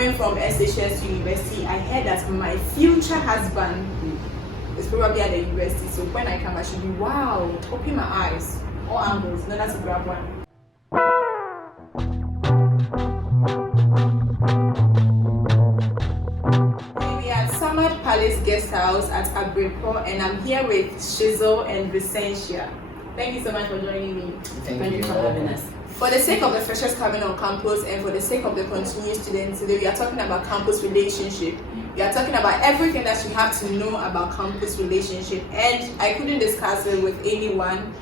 coming from SHS University, I heard that my future husband is probably at the university. So when I come, I should be wow, open my eyes, all angles, not to grab one. We are at Samad Palace Guest House at Abripo, and I'm here with Shizo and Vicentia. Thank you so much for joining me. Thank you for having us. For the sake of the freshers coming on campus and for the sake of the continuing students, today we are talking about campus relationship. We are talking about everything that you have to know about campus relationship, and I couldn't discuss it with anyone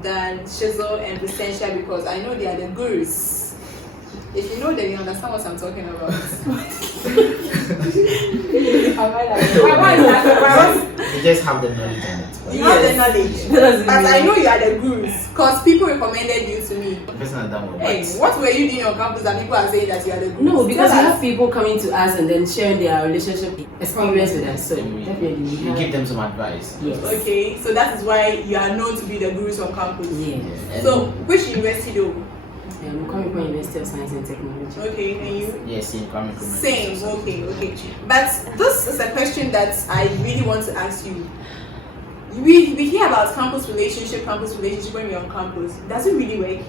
than Shizo and Vicentia because I know they are the gurus. If you know them, you understand what I'm talking about. Why is that? You just have the knowledge on it. You have the knowledge. But I know you are the gurus because people recommended you to me. Hey, what were you doing on campus that people are saying that you are the gurus? No, because you have people coming to us and then sharing their relationship experience with us. So definitely you give them some advice. Yes. Okay, so that is why you are known to be the gurus on campus. Yes. So which university though? I'm coming from University of Science and Technology. Okay, and you? Yes, same. Same. Okay. But this is a question that I really want to ask you. We hear about campus relationship when we're on campus. Does it really work?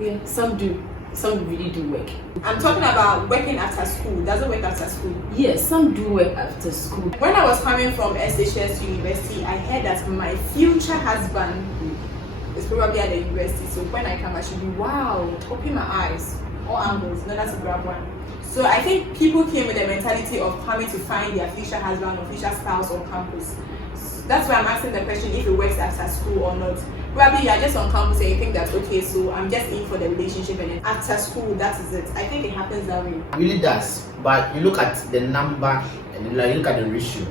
Yeah, some do. Some really do work. I'm talking about working after school. Does it work after school? Yes, some do work after school. When I was coming from SHS University, I heard that my future husband is probably at the university. So when I come, I should be wow, open my eyes, all angles, not to grab one. So I think people came with the mentality of coming to find their future husband or future spouse on campus. So that's why I'm asking the question if it works after school or not. Probably you are just on campus and you think that okay, so I'm just in for the relationship and then after school that is it. I think it happens that way. It really does. But you look at the number and you look at the ratio.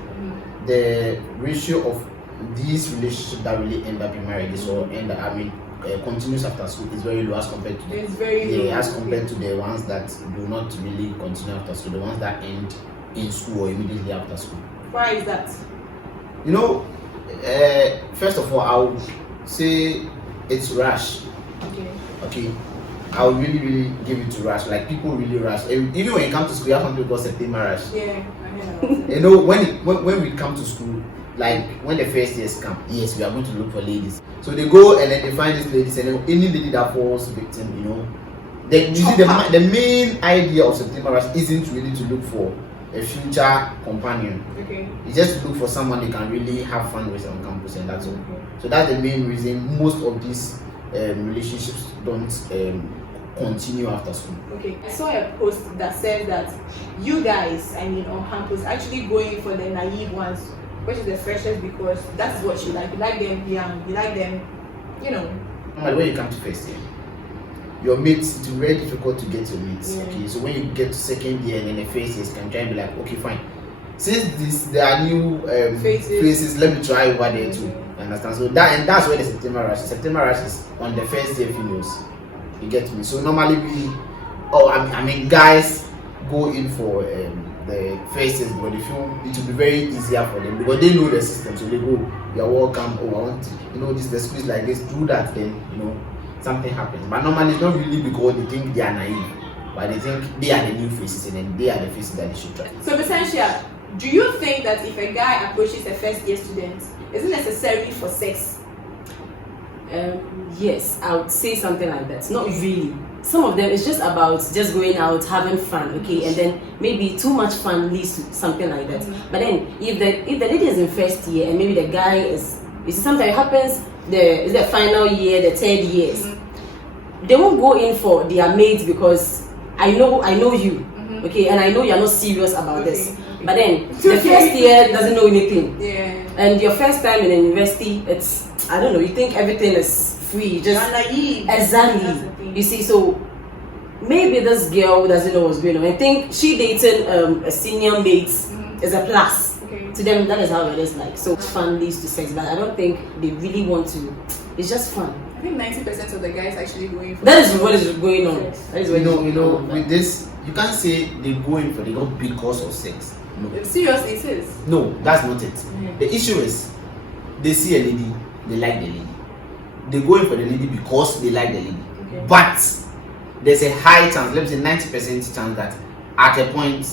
The ratio of these relationships that really end up in marriages or continues after school is very low as compared to as compared to the ones that do not really continue after school, the ones that end in school or immediately after school. Why is that? You know, first of all, I would say it's rush. Okay. I would really give it to rush. Like people really rush. Even when you come to school, you have something called September rush. Yeah, I know. You know, when we come to school, like when the first years come, yes, we are going to look for ladies. So they go and then they find these ladies, and then any lady that falls victim, you know, the main idea of September rush isn't really to look for a future companion. Okay. It's just to look for someone they can really have fun with on campus, and that's all. Okay. So that's the main reason most of these relationships don't continue after school. Okay. I saw a post that says that you guys, on campus, actually going for the naive ones, which is the freshest because that's what you like. You like them young. You like them, When you come to first year, your mates, it's very difficult to get your mates. Yeah. Okay, so when you get to second year and then the first year, you can try and be like, okay, fine. Since there are new faces, let me try over there too. You understand? So that's where the September rush is. September rush is on the first year females. You get me? So normally guys go in for the faces, but they feel it will be very easier for them because they know the system. So they go, you're welcome. Oh, I want to, this the squeeze like this. Do that, then something happens. But normally it's not really because they think they are naive, but they think they are the new faces and then they are the faces that they should try. So Vicentia, do you think that if a guy approaches a first year student, is it necessary for sex? Yes, I would say something like that. Not really. Some of them it's just about just going out, having fun, okay, and then maybe too much fun leads to something like that. But then if the lady is in first year and maybe the guy is, you see, sometimes it happens the final year, the third years, they won't go in for their mates because I know you, okay, and I know you're not serious about this. But then the first year doesn't know anything. Yeah. And your first time in university, it's, I don't know, you think everything is free, just naive. Exactly. You see, so maybe this girl doesn't know what's going on. I think she dating a senior mate is a plus. Okay. To them, that is how it is like. So fun leads to sex, but I don't think they really want to. It's just fun. I think 90% of the guys actually going for that is what is going on. That is what with this, you can't say they go in for not because of sex. No. Seriously, it is. No, that's not it. The issue is they see a lady, they like the lady. They go in for the lady because they like the lady. Okay. But there's a high chance, let me say 90% chance that at a point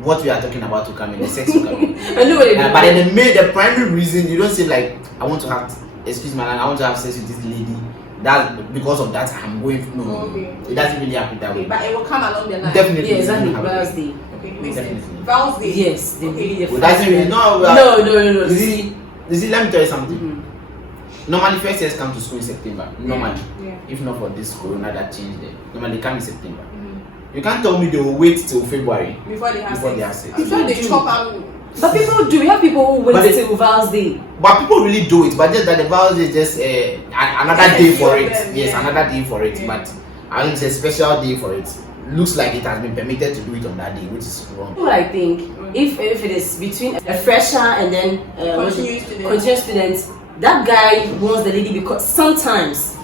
what we are talking about will come in, the sex will come in. But then the primary reason, you don't say like, I want to have, excuse my language, I want to have sex with this lady. That because of that I'm going for, no, it doesn't really happen that way. But it will come along the line. Definitely. Yeah, exactly. Vows Day. Okay, makes sense. Definitely. Vows Day. Yes, they really Well, that's really no. No. You see, let me tell you something. Normally, first years come to school in September. Normally, if not for this corona that changed it. Normally, they come in September. You can't tell me they will wait till February before they have sex. I'm sure they chop out. But people do. We have people who wait till Vows Day. But people really do it. But just that the Vows Day is just another day for it. Yes, another day for it. But I think it's a special day for it. Looks like it has been permitted to do it on that day, which is wrong. What I think, if it is between a fresher and then continuous students, that guy wants the lady because sometimes,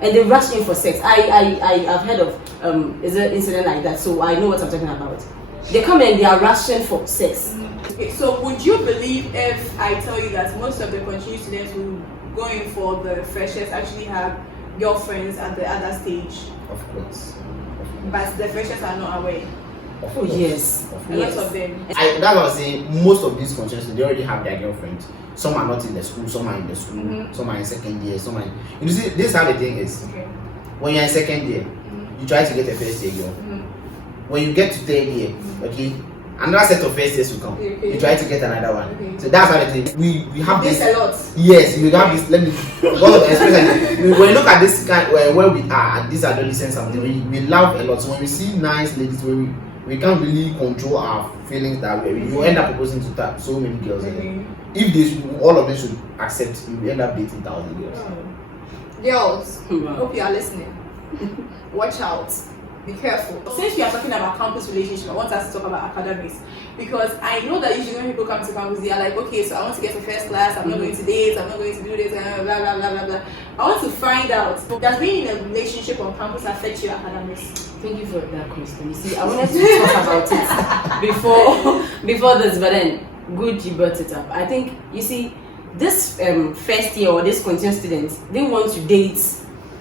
and they rush in for sex. I've heard of is an incident like that, so I know what I'm talking about. They come and they are rushing for sex. Okay, so would you believe if I tell you that most of the continuous students who go in for the freshers actually have girlfriends at the other stage? Of course. But the freshers are not aware. Oh yes, A lot of them. That's what I was saying. Most of these continuous, they already have their girlfriends. Some are not in the school. Some are in the school. Some are in second year. Some are. You see, this is how the thing is. Okay. When you're in second year, you try to get a first year girl. When you get to third year, okay, another set of first years will come. You try to get another one. So that's how the thing. We have this a lot. Yes, we have this. Let me. Especially when you look at this kind where we are at this adolescence, something we love a lot. So when we see nice ladies, when we can't really control our feelings that way. You end up proposing to tap so many girls. If all of them should accept, you end up dating 1,000 girls. Girls, hope you are listening. Watch out. Be careful. Since we are talking about campus relationship, I want us to talk about academics because I know that usually when people come to campus, they are like, okay, so I want to get to first class. I'm not going to date. I'm not going to do this. Blah blah blah blah blah. I want to find out, does being in a relationship on campus affect your academics? Thank you for that question. You see, I wanted to talk about it before this, but then good you brought it up. I think you see this first year or this continuing students, they want to date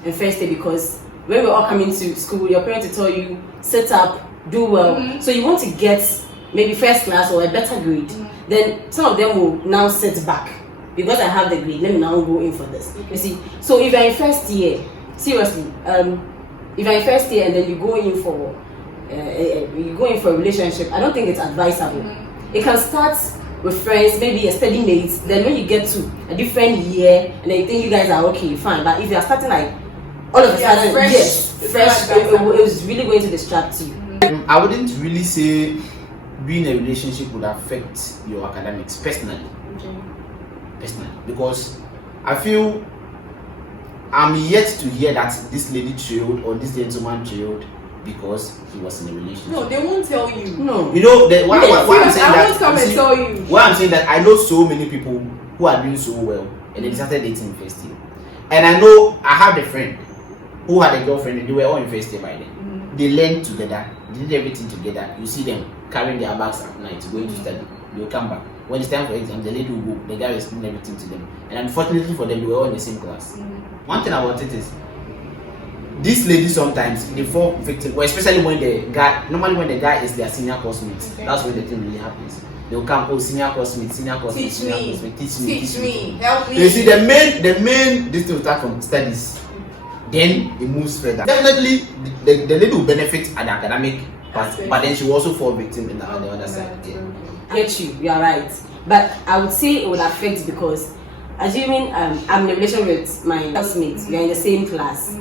in first year because when we're all coming to school, your parents will tell you sit up, do well. So you want to get maybe first class or a better grade. Then some of them will now sit back because I have the grade. Let me now go in for this. You see, so if you're in first year, seriously, if you're in first year and then you go in for a relationship, I don't think it's advisable. It can start with friends, maybe a steady mate. Then when you get to a different year and then you think you guys are okay, fine. But if you're starting like all of a sudden, fresh, it was really going to distract you. I wouldn't really say being in a relationship would affect your academics personally. Personally, because I feel I'm yet to hear that this lady chilled or this gentleman chilled because he was in a relationship. No, they won't tell you. No. You know, why I'm saying I that, won't come and tell you. Why I'm saying that, I know so many people who are doing so well and they started dating in first year. And I know I have a friend who had a girlfriend and they were all in first year by then. They learned together, they did everything together. You see them carrying their bags at night, going to study. They'll come back. When it's time for exam, the lady will go, the guy will explain everything to them. And unfortunately for them, they were all in the same class. One thing about it is, these ladies sometimes they fall victim, well, especially when the guy, normally when the guy is their senior classmate, that's when the thing really happens. They'll come, oh, senior classmate, teach me, help me. You see, the main this thing will start from studies, then it moves further. Definitely, the lady will benefit at the academic part, but then she will also fall victim in the other side. Get you are right, but I would say it would affect because assuming I'm in a relationship with my classmates, we are in the same class.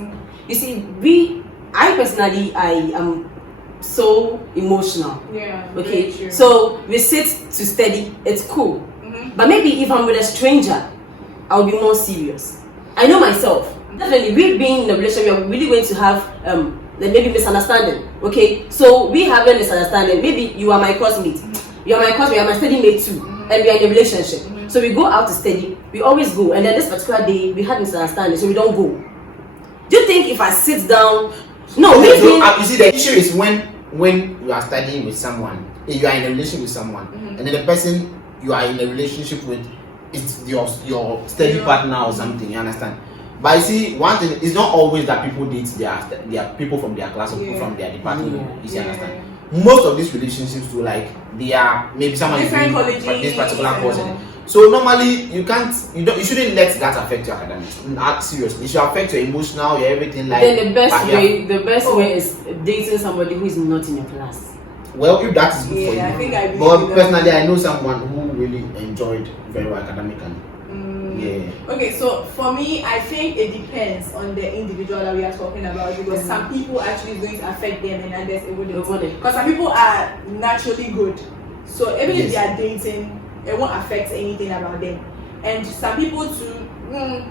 You see, I personally, I am so emotional. Yeah. Okay. So we sit to study. It's cool. But maybe if I'm with a stranger, I'll be more serious. I know myself. Definitely, we being in a relationship, we're really going to have maybe misunderstanding. Okay. So we have a misunderstanding. Maybe you are my classmate. You are my classmate. You are my study mate too, and we are in a relationship. So we go out to study. We always go, and then this particular day we had misunderstanding, so we don't go. Do you think if I sit down? No, you see, the issue is when you are studying with someone, you are in a relationship with someone, and then the person you are in a relationship with is your study partner or something. You understand? But you see, one thing, it's not always that people date their people from their class or people from their department. You see, understand? Most of these relationships do, like, they are maybe someone is doing this particular course. So normally you shouldn't let that affect your academics. Not seriously, it should affect your emotional, your everything. Like, then the best way is dating somebody who is not in your class. Well, if that is good for you. I think I but personally, I know someone who really enjoyed very well academically. Yeah. Okay, so for me, I think it depends on the individual that we are talking about, because some people actually is going to affect them and others it wouldn't. Because some people are naturally good, so even if they are dating, it won't affect anything about them. And some people too,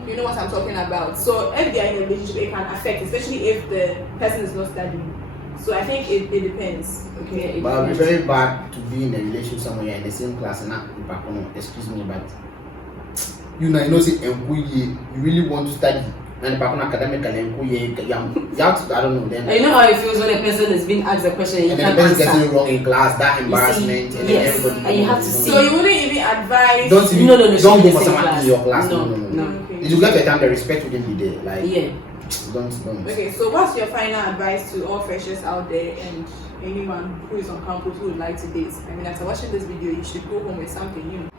you know what I'm talking about. So if they are in a relationship, it can affect, especially if the person is not studying. So I think it depends. Okay. But it would be very bad to be in a relationship with someone you're in the same class and not, excuse me, but you know, say you really want to study and academically, you have to, I don't know. Then you know how it feels when a person is being asked a question and then the person gets it wrong in class, that embarrassment, and then everybody. And you have to see. So you wouldn't even advise. Don't go for someone in your class. No. Okay. If you get the time, the respect wouldn't be there. Like, don't. Okay, so what's your final advice to all freshers out there and anyone who is on campus who would like to date? I mean, after watching this video, you should go home with something new.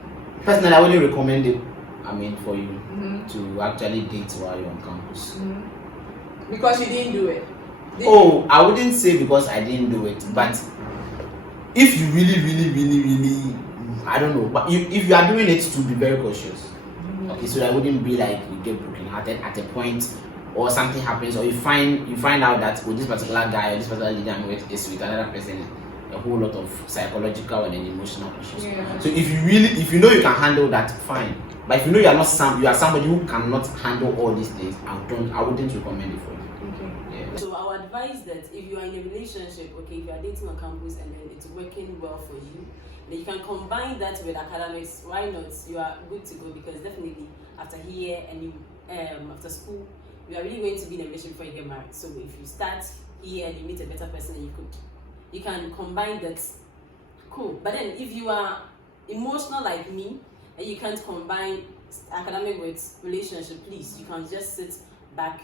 Personally, I wouldn't recommend it. I mean, for you to actually date while you're on campus. Because you didn't do it. I wouldn't say because I didn't do it, but if you really, I don't know, but if you are doing it, to be very cautious. Okay, so I wouldn't be like you get brokenhearted at a point, or something happens, or you find out that this particular guy or this particular leader I'm with is with another person. A whole lot of psychological and emotional issues. So if you know you can handle that, fine. But if you know you are somebody who cannot handle all these things, I wouldn't recommend it for you. Okay. Yeah. So I would advise that if you are in a relationship, okay, if you are dating on campus and then it's working well for you, then you can combine that with academics. Why not? You are good to go, because definitely after here and you after school, you are really going to be in a relationship before you get married. So if you start here and you meet a better person, and you can combine that. Cool. But then if you are emotional like me and you can't combine academic with relationship, please, you can just sit back,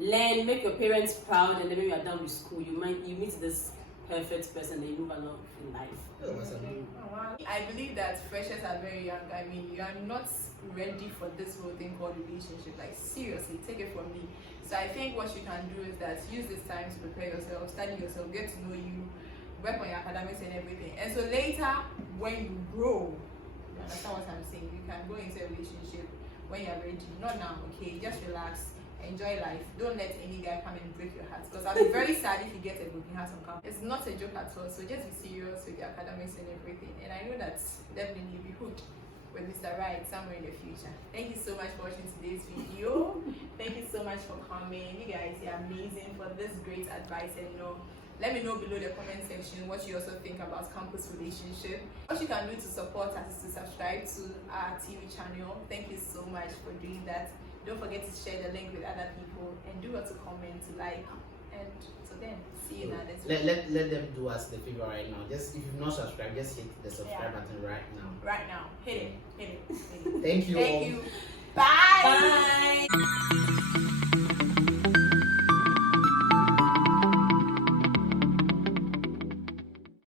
learn, make your parents proud, and then when you are done with school, you meet this perfect person and you move along in life. I believe that freshers are very young. I mean, you are not ready for this whole thing called relationship. Like, seriously, take it from me. So I think what you can do is that use this time to prepare yourself, study yourself, get to know you, work on your academics and everything. And so later, when you grow, you understand what I'm saying? You can go into a relationship when you're ready. Not now, okay? Just relax, enjoy life. Don't let any guy come and break your heart. Because I'll be very sad if you get a broken heart on campus. It's not a joke at all. So just be serious with your academics and everything. And I know that definitely you'll be hooked with Mr. Right somewhere in the future. Thank you so much for watching today's video. Thank you so much for coming. You guys are amazing for this great advice. And let me know below the comment section what you also think about campus relationship. What you can do to support us is to subscribe to our TV channel. Thank you so much for doing that. Don't forget to share the link with other people, and do also comment, like, and so then see you now. Let them do us the favor right now. Just if you've not subscribed, just hit the subscribe button right now. Right now. Hit it. Thank you. Thank you. Bye.